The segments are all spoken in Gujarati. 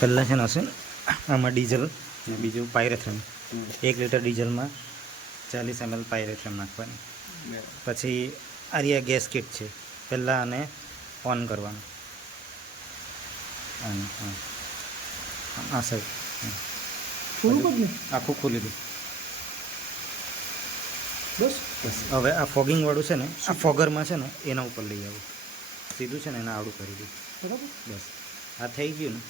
પહેલાં છે ને હશે આમાં ડીઝલ ને બીજું પાયરેથ્રમ 1 લીટર ડીઝલમાં 40 ml પાયરેથ્રમ નાખવાની. પછી આરિયા ગેસ કિટ છે. પહેલાં આને ઓન કરવાનું. હા સાહેબ આખું ખોલી દઉં. બસ હવે આ ફોગિંગવાળું છે ને આ ફોગરમાં છે ને એના ઉપર લઈ આવું. સીધું છે ને એને આડું કરી દઉં. બરાબર બસ આ થઈ ગયું ને.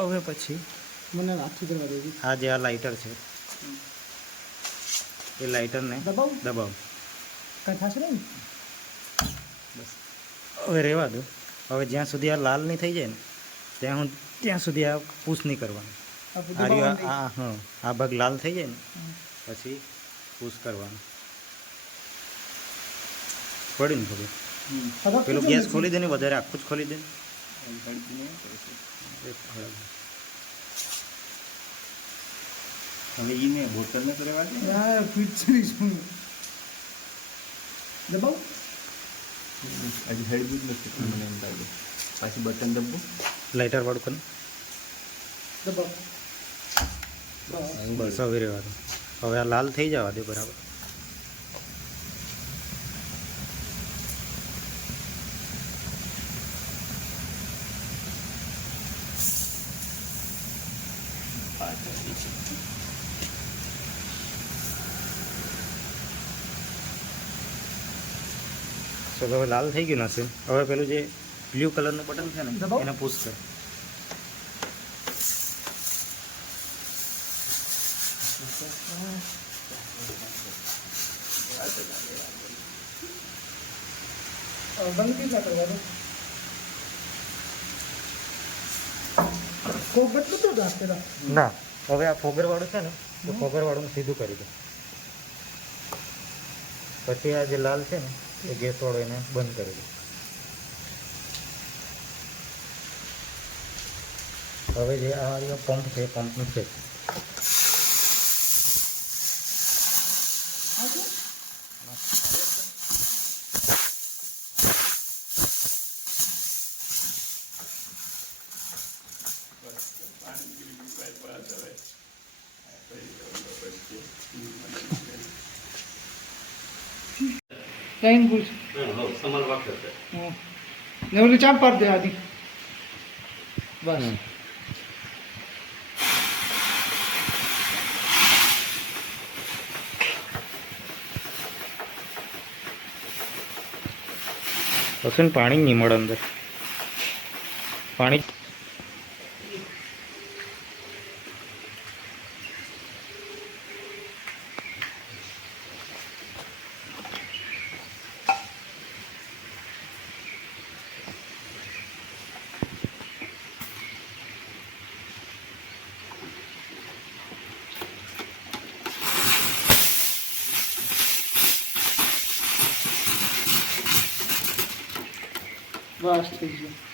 હવે પછી મને આખી કરવા દેવી. આ જે આ લાઇટર છે એ લાઇટરને દબાવો. કાંઈ થશે નહીં. બસ હવે રહેવા દો. હવે જ્યાં સુધી આ લાલ નહીં થઈ જાય ને ત્યાં સુધી આ પૂછ નહીં કરવાનું. આ ભાગ લાલ થઈ જાય ને પછી પૂછ કરવાનું. પડી ને ખબર પેલું ગેસ ખોલી દે ને વધારે આખું જ ખોલી દે. હવે એને બોટલને કરવા દે. દબાવ હજી હેડબુટ નથી મને એમ લાગે. પાછી બટન દબવું લાઇટર વાળું કરીને દબાવ. બસ હવે રહેવાનું. હવે આ લાલ થઈ જવા દે બરાબર. તો હવે લાલ થઈ ગયું હશે. હવે પેલું જે બ્લુ કલરનું બટન છે ને એને પુશ કર. ના હવે આ ફોગર વાળું છે ને તો ફોગર વાળું સીધું કરી દો. પછી આ જે લાલ છે ને એ ગેસ વાળો એને બંધ કરી દો. હવે જે આ પંપ છે પંપનું છે लाइन पूछ संभाल वक्त है लेवल चाप पार दे आदि बस પછી પાણી નહીં મળે અંદર. પાણી बस ठीक है.